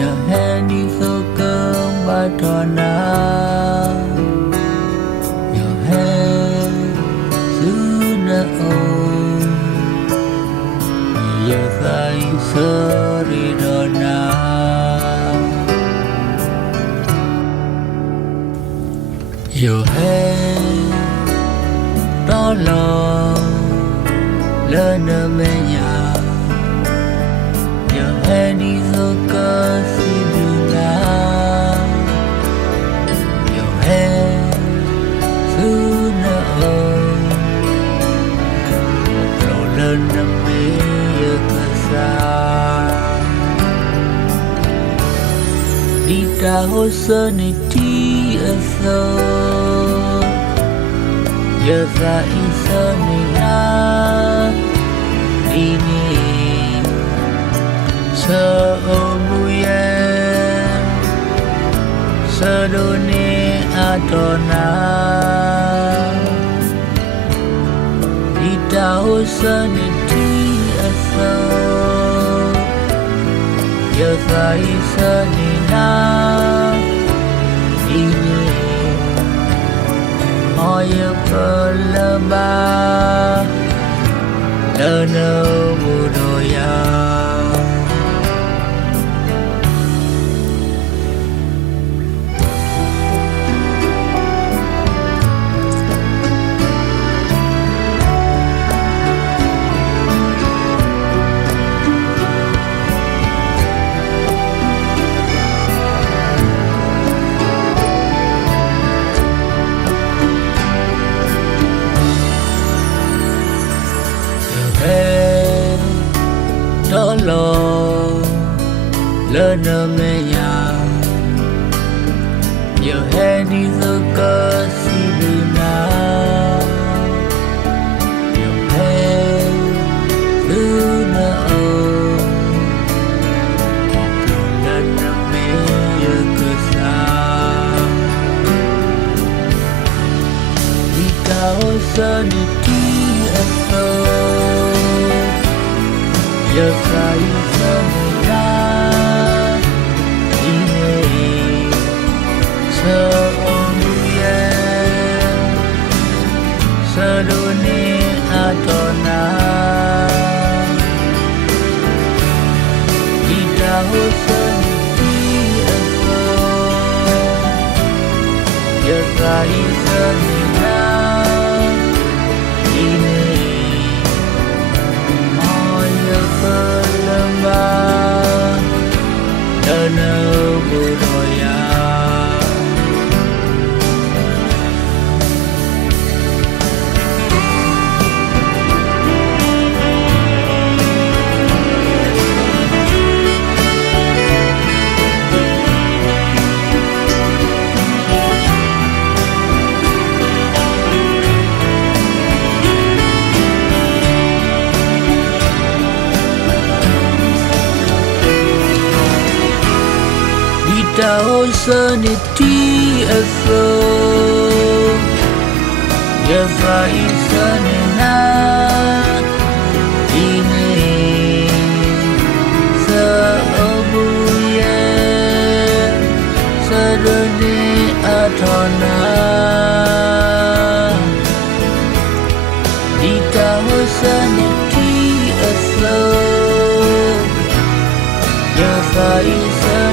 nhờ hẹn đi số cơm ba tròn na nhờ hẹn giữ nợ ôm giờ phải sơ đi đò na giờ hẹn đó lo lên ở bên nhà giờ hẹn đi số cơ xin đường na giờ hẹn giữ nợ ôm một lỗ lên năm bây giờ xa đi ra hồ sơ này đi ở sâu giờ ra ý sơ này na đi nè sơ ô mùi em sơ đô nè a trò na đi ra hồ sơ này đi ở sâu giờ ra ý sơ này na đi nè hỏi phơ lơ ba lơ nơ mù đồ ya đó lo lên ở mẹ nhà giờ hè đi giữa cơ si đường na giờ hè thứ nợ lên ở mẹ giờ cơ xa đi cao sơn đi đi ở sâu giờ phải sơ ra đi nè sơ ôm em sơ đôi nè a trò na đi ra hồ sơ đi ở sâu giờ phải sơ ra đi nè phơ lâm ba đơ nơ bù đồ ya ta ôi sơ nè đi ở sâu giờ phải sơ nè na đi nè sơ ở bùi em sơ đơn nè a thọ na đi ta ôi sơ nè đi ở sâu giờ phải sơ